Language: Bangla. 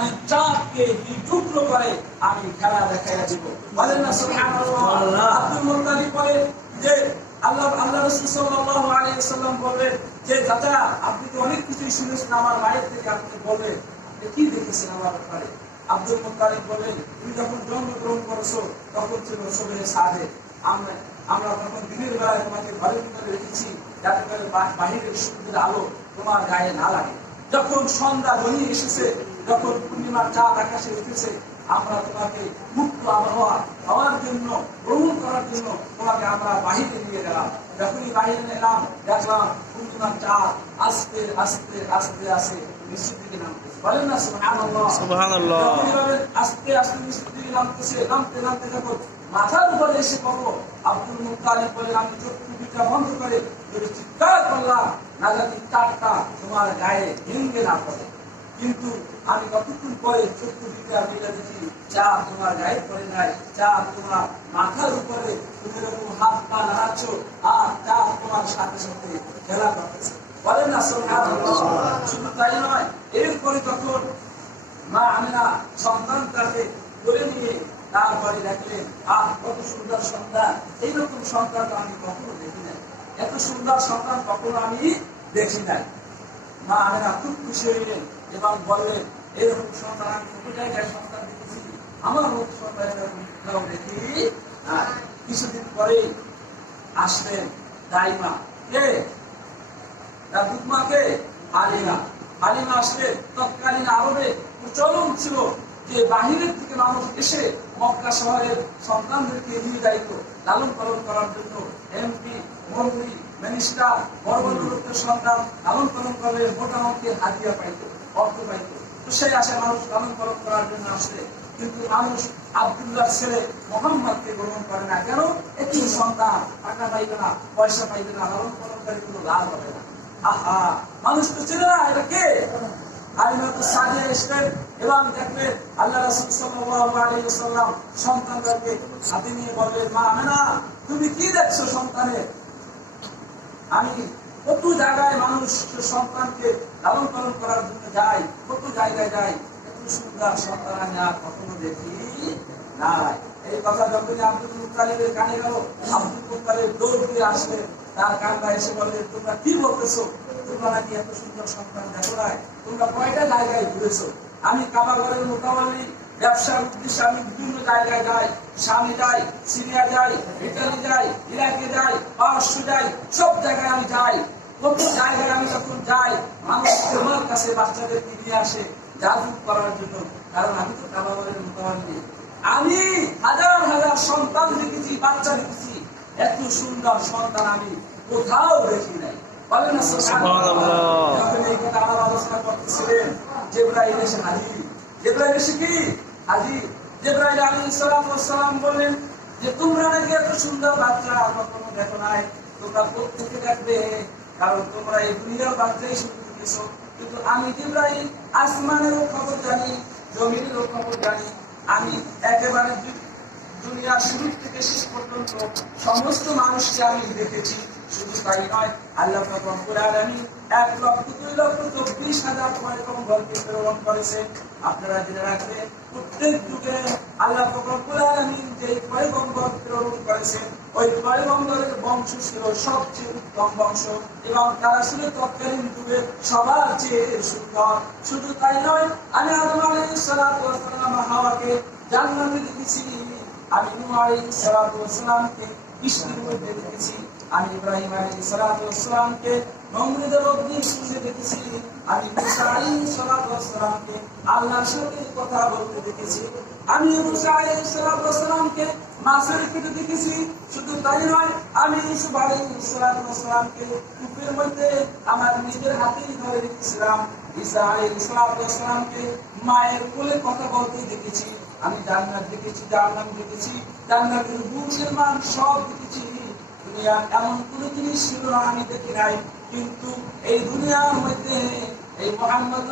মানে চাঁদকে দুই টুকরো করে আমি খেলা দেখাইয়া দিব। বলেন না সুবহানাল্লাহ। আব্দুল মুত্তালিব বলে যে আল্লাহ রাসূল সাল্লাল্লাহু আলাইহি ওয়াসাল্লাম বললেন যে চাচা আপনি তো অনেক কিছুই শুনেছেন আমার মায়ের থেকে, আপনি বললেন কি দেখেছেন আমার ব্যাপারে। আব্দুল মুত্তালিব বলেন তুমি যখন জন্মগ্রহণ করেছো তখন ছিল সবের সাথে আমরা তখন দিনের বেলায় তোমাকে ঘরের ভিতরে রেখেছি যাতে করে বাহিরের সূর্যের আলো তোমার গায়ে না লাগে। যখন সন্ধ্যা ঘনিয়ে এসেছে, যখন পূর্ণিমার চাঁদ আকাশে উঠেছে, আমরা তোমাকে মুক্ত আবহাওয়া হওয়ার জন্য, ভ্রমণ করার জন্য তোমাকে আমরা বাহিরে নিয়ে গেলাম। যখনই বাহিরে এলাম দেখলাম পূর্ণিমার চাঁদ আস্তে আস্তে আস্তে আস্তে নিচের দিকে নামতেছে। বলেন না সুবহানাল্লাহ। সুবহানাল্লাহ। আস্তে আস্তে নিচের দিকে নামতেছে, নামতে নামতে যখন মাথার উপরে এসে পড়লো, আব্দুল মুত্তালিব বলেন আমি চক্ষু দুইটা বন্ধ করে চিৎকার করলাম না জানি চাঁদটা তোমার গায়ে ভেঙে না পড়ে। কিন্তু আমি কতক্ষণ পরে চক্ষু দুইটা মিলে দেখি চাঁদ তোমার গায়ে পড়ে নাই, চাঁদ তোমার মাথার উপরে তুমি এরকম হাত পা নাড়াচ্ছ আর চাঁদ তোমার সাথে সাথে খেলা করতেছে। বলেন না সুবহানাল্লাহ। শুধু তাই নয়, এরপরে যখন মা আমিনা সন্তানটাকে করে নিয়ে তারপরে দেখলেন আর কত সুন্দর সন্তান, এইরকম সন্তান আমি কখনো দেখি নাই, এত সুন্দর সন্তান কখনো আমি দেখি নাই। মা আমিনা খুব খুশি হইলেন এবং বললেন এরকম সন্তান আমি কত জায়গায় সন্তান দেখেছি, আমার মতো সন্তান দেখি। কিছুদিন পরেই আসলেন দাইমা, কে দুধমাকে হালিমা আসলে তৎকালীন আরবে প্রচলন ছিল যে বাহিরের থেকে মানুষ এসে মক্কা শহরের সন্তানদেরকে নিয়ে যাইত লালন পালন করার জন্য। এমপি, মন্ত্রী, মিনিস্টার, বড় বড় লোকের সন্তান লালন পালন করে মোটা অঙ্কের হাদিয়া পাইত, অর্থ পাইত। তো সেই আশায় মানুষ লালন পালন করার জন্য আসলে, কিন্তু মানুষ আব্দুল্লাহর ছেলে মোহাম্মদকে গ্রহণ করে না। কেন? একটু সন্তান টাকা পাইবে না, পয়সা পাইবে না, লালন পালনকারী কোনো লাভ হবে না। আহা, মানুষ তো ছিল না এটা কে? সাজিয়ে এসলেন এবং দেখলেন আল্লাহ রাসূল সাল্লাল্লাহু আলাইহি ওয়াসাল্লাম সন্তানদেরকে হাতে নিয়ে বললেন মা আমিনা তুমি কি দেখছো সন্তানের? আমি কত জায়গায় মানুষ সন্তানকে লালন পালন করার জন্য যায়, কত জায়গায় যায়, এত সুন্দর সন্তান আমি আর কখনো দেখি নাই। এই কথা যখনই আব্দুল মুত্তালিবের কানে গেল, আব্দুল মুত্তালিব দৌড় দিয়ে আসলেন, তার কানটা এসে বললেন তোমরা কি বলতেছো? তোমরা নাকি এত সুন্দর সন্তান দেখো নাই? তোমরা কয়টা জায়গায় ঘুরেছো? আমি কাবা ঘরের মোটামুটি ব্যবসার উদ্দেশ্যে আমি বিভিন্ন জায়গায় যাই, শামে যাই, সিরিয়া যাই, ইটালি যাই, ইরাকে যাই, পারস্য যাই, সব জায়গায় আমি যাই। কত জায়গায় আমি যখন যাই মানুষ আমার কাছে বাচ্চাদেরকে নিয়ে আসে জাদু করার জন্য, কারণ আমি তো কাবা ঘরের মোটামুটি আমি হাজার হাজার সন্তান দেখেছি, বাচ্চা দেখেছি, এত সুন্দর সন্তান আমি কোথাও দেখি নাই। বলেন না সুবহানাল্লাহ। যখন এই কথা আলোচনা করতেছিলেন জিবরাইল এসে হাজির। জিবরাইল এসে কি হাজির? জিবরাইল আলাইহিস সালাম বললেন যে তোমরা নাকি এত সুন্দর বাচ্চা কখনো দেখো নাই, তোমরা প্রত্যেকে দেখবে, কারণ তোমরা এই দুনিয়ার বাচ্চাই শুধু দেখেছো। কিন্তু আমি জিবরাইল আসমানেরও খবর জানি, জমিনেরও খবর জানি। আমি একেবারে দুনিয়ার শুরু থেকে শেষ পর্যন্ত সমস্ত মানুষকে আমি দেখেছি। শুধু তাই নয়, আল্লাহ রব্বুল আলামিন 1,02,24,000 পয়গম্বরকে প্রেরণ করেছেন। আপনারা জেনে রাখবেন প্রত্যেক যুগে আল্লাহ রব্বুল আলামিন যে পয়গম্বর প্রেরণ করেছেন ওই পয়গম্বরের বংশ ছিল সবচেয়ে উত্তম বংশ এবং তারা ছিল তৎকালীন যুগে সবার চেয়ে সুন্দর। শুধু তাই নয়, আমি আদম আলাইহিস সালাতু ওয়াস সালাম হাওয়াকে জান্নাতে দেখেছি, আমি নূহ আলাইহিস সালাতু ওয়াস সালামকে বৃষ্টির মধ্যে দেখেছি, আমি ইব্রাহিম আলাইহিস সালাতু ওয়াস সালামকে নমরুদের অগ্নিকুণ্ডে দেখেছি, আমি মুসা আলাইহিস সালাতু ওয়াস সালামকে আল্লাহর সাথে কথা বলতে দেখেছি, আমি মুসা আলাইহিস সালাতু ওয়াস সালামকে মাছের পেটে দেখেছি। শুধু তাই নয়, আমি ইউসুফ আলাইহিস সালাতু ওয়াস সালামকে কূপের মধ্যে আমার নিজের হাতেই ধরে রেখেছিলাম, ঈসা আলাইহিস সালাতু ওয়াস সালামকে মায়ের কোলে কথা বলতে দেখেছি, আমি জান্নাত দেখেছি, জাহান্নাম দেখেছি, জান্নাতের বুকের মান সব দেখেছি। দুনিয়া এমন কোন জিনিস ছিল না আমি দেখি নাই, কিন্তু এই দুনিয়ার মধ্যে এই মুহাম্মদ